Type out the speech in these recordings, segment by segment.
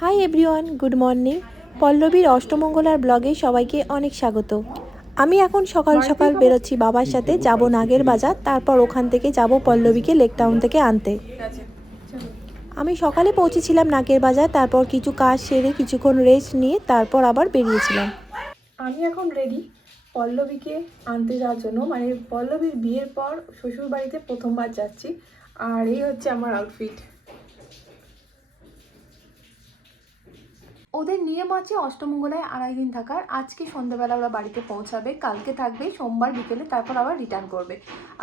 High everyone good morning পল্লবীর অষ্টমঙ্গলার ব্লগে সবাইকে অনেক স্বাগত। আমি এখন সকাল সকাল বেরোচ্ছি বাবার সাথে, যাব নাগের বাজার, তারপর ওখান থেকে যাব পল্লবীকে লেক টাউন থেকে আনতে। আমি সকালে পৌঁছেছিলাম নাগের বাজার, তারপর কিছু কাজ সেরে কিছুক্ষণ রেস্ট নিয়ে তারপর আবার বেরিয়েছিলাম। আমি এখন রেডি পল্লবীকে আনতে যাওয়ার জন্য। মানে পল্লবীর বিয়ের পর শ্বশুর বাড়িতে প্রথমবার যাচ্ছি। আর এই হচ্ছে আমার আউটফিট ওদের নিয়ম আছে অষ্টমঙ্গলায় আড়াই দিন থাকার। আজকে সন্ধ্যাবেলা ওরা বাড়িতে পৌঁছাবে কালকে থাকবে সোমবার বিকেলে তারপর আবার রিটার্ন করবে।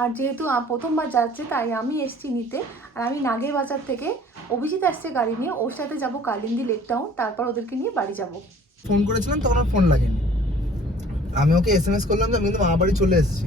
আর যেহেতু প্রথমবার যাচ্ছে তাই আমি এসছি নিতে। আর আমি নাগের বাজার থেকে অভিজিৎ আসছে গাড়ি নিয়ে ওর সাথে যাব কালিন্দি লেক টাউন তারপর ওদেরকে নিয়ে বাড়ি যাব। ফোন করেছিলাম তখন আর ফোন লাগেনি। আমি ওকে এস করলাম যে আমি কিন্তু মা বাড়ি চলে এসেছি।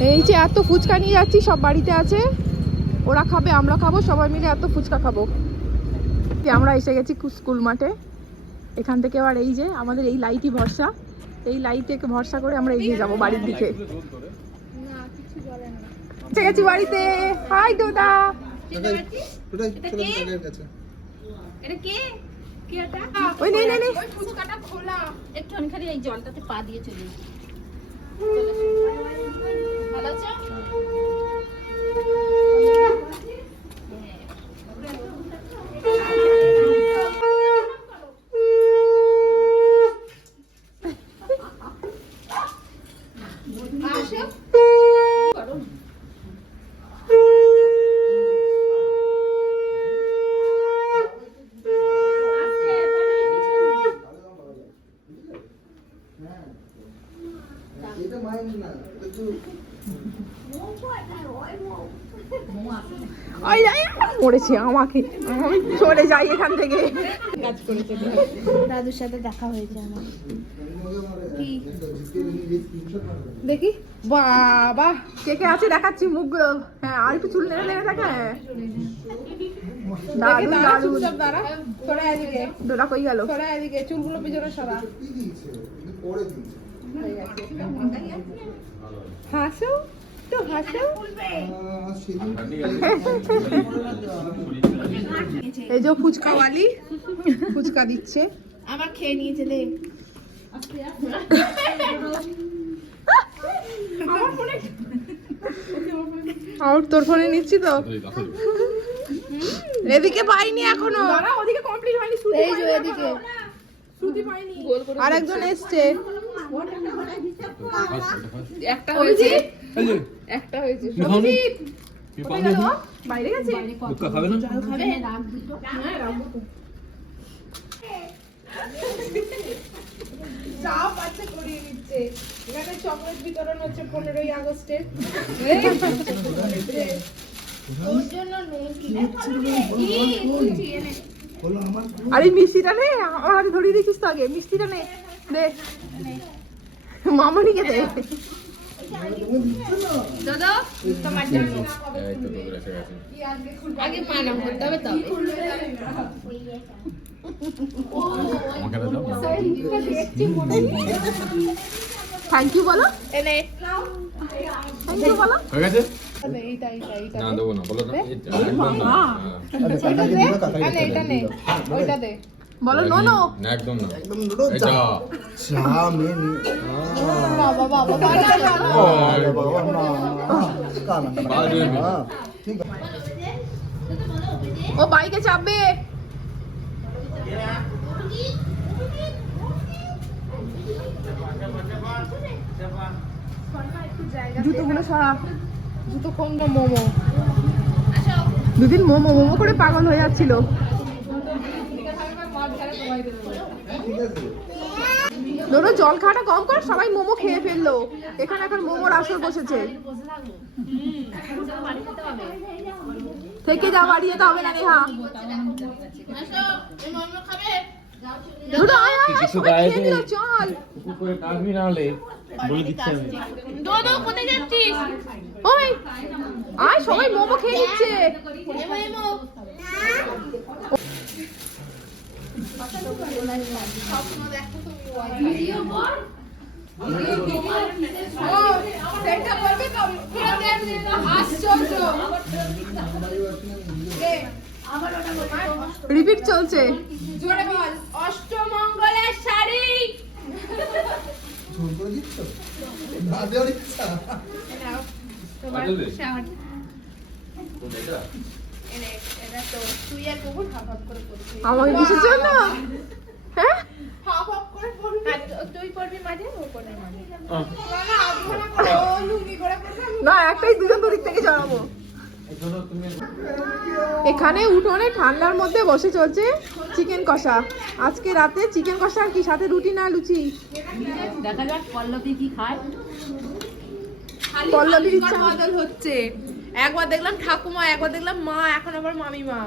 এই যে এত ফুচকা নিয়ে যাচ্ছি সব বাড়িতে আছে। ওরা খাবে আমরা খাব সবাই মিলে এত ফুচকা খাব। যে আমরা এসে গেছি কু- স্কুল মাঠে। এখান থেকে আবার এই যে আমাদের এই লাইটই ভরসা। এই লাইটকে ভরসা করে আমরা এগিয়ে যাব বাড়ির দিকে। এসে গেছি বাড়িতে। হাই দোদা। খালি। এই জলটাতে পা দিয়ে চলে এসো। ভালো আছো এটা মাইন্ড না একটু ওই যাই পড়েছে আমাকে। আমি চলে যাই এখান থেকে। কাজ করেছে দাদুর সাথে দেখা হয়েছে আমার। দেখি। বাবা কে কে আছে দেখাচ্ছি মুখগুলো হ্যাঁ আর একটু চুল নেড়ে নেড়ে থাকে হ্যাঁ। দারুণ ডোরা কই গেল? চুলগুলো পিছনে সরা। হাসো। তো হাসো এই যে ফুচকাওয়ালি ফুচকা দিচ্ছে। আবার খেয়ে নিয়েছে রে আর তোর ফোনে নিচ্ছি তো? এদিকে পাইনি এখনও। ওদিকে কমপ্লিট হয়নি এই যে এদিকে। আর একজন এসছে। একটা হয়েছে। একটা হয়েছে। অভিজিৎ, কোথায় গেল? বাইরে গেছে? চা পাচ্ছে করিয়ে দিচ্ছে এখানে চকলেট বিতরণ হচ্ছে পনেরোই আগস্টে। বলো আরে মিষ্টিটা নে। আমার ধরিয়ে দেখিস তো আগে। মিষ্টিটা নে। দে। মামনিকে দে। থ্যাংক ইউ বলো। থ্যাংক ইউ বলো। হয়ে গেছে? না দেবো না বলো না। এই- একদম না। হ্যাঁ। এটা নে। ওইটা দে। বলো নো নো একদম না। একদম চা। বাবা বাবা বাবা না ঠিক ও বাইকে চাপবে। জুতোগুলো সরা। জুতো কোন মোমো? দুদিন মোমো মোমো করে পাগল হয়ে যাচ্ছিল। ধরো জল খাওয়াটা কম কর সবাই মোমো খেয়ে ফেলল। এখানে এখন মোমোর আসর বসেছে। থেকে যা বাড়িয়ে তো হবে না আয় সবাই মোমো খেয়ে নিচ্ছে। রিপিট চলছে। অষ্টমঙ্গলের শাড়ি। জোর ইচ্ছা আমাকে কিসের জন্য? হ্যাঁ? না একটাই দুজন দুদিক থেকে জড়াবো এখানে উঠোনে ঠান্ডার মধ্যে বসে চলছে চিকেন কষা। আজকে রাতে চিকেন কষা আর কি সাথে রুটি না লুচি? দেখা যাক পল্লবী কি খায়। পল্লবীর ইচ্ছা। বদল হচ্ছে। একবার দেখলাম ঠাকুমা একবার দেখলাম মা এখন আবার মামিমা।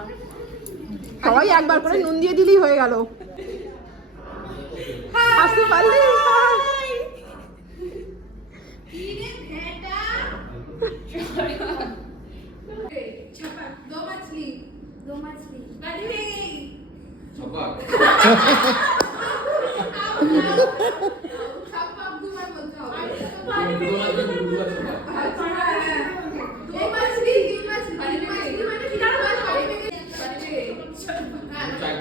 সবাই একবার করে নুন দিয়ে দিলেই হয়ে গেল। আসতে পারলি?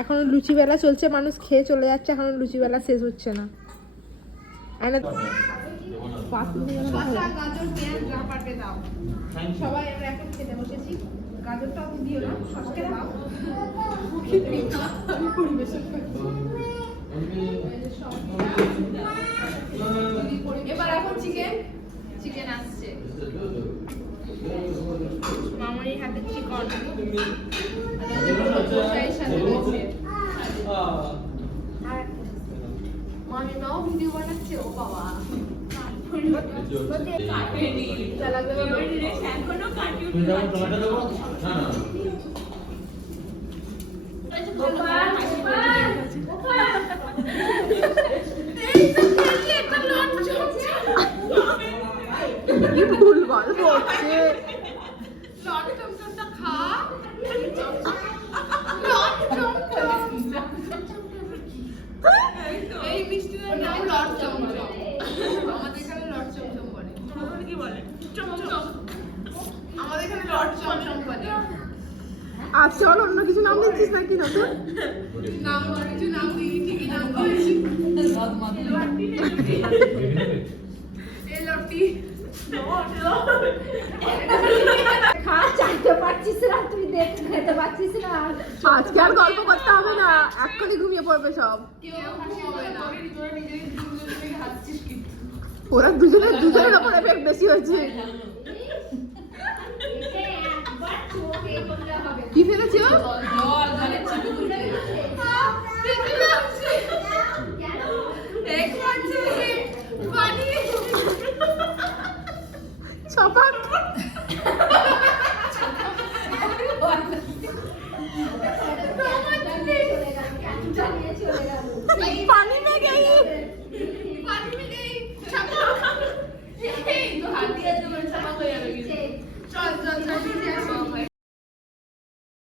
এখনও লুচি বেলা চলছে, মানুষ খেয়ে চলে যাচ্ছে, এখনও লুচি বেলা শেষ হচ্ছে না। সবাই হাতে চিকন মামি মাও ভিডিও বানাচ্ছে ও বাবা। চালাতে পারবে এখনও কি ভুল গল্প হচ্ছে এই মিষ্টিটার নাম লট চমচম আমাদের এখানে লট চমচম বলে কি বলে চমচম আমাদের এখানে লট চমচম বলে আজ চল, অন্য কিছু নাম দিচ্ছিস নাকি নতুন নাম কিছু নাম দিই ঠিকই নাম দিয়েছি এই আজকে আর গল্প করতে হবে না। এক্ষুনি ঘুমিয়ে পড়বে সব। ওরা দুজনের দুজনের ওপর বেশি হয়েছে।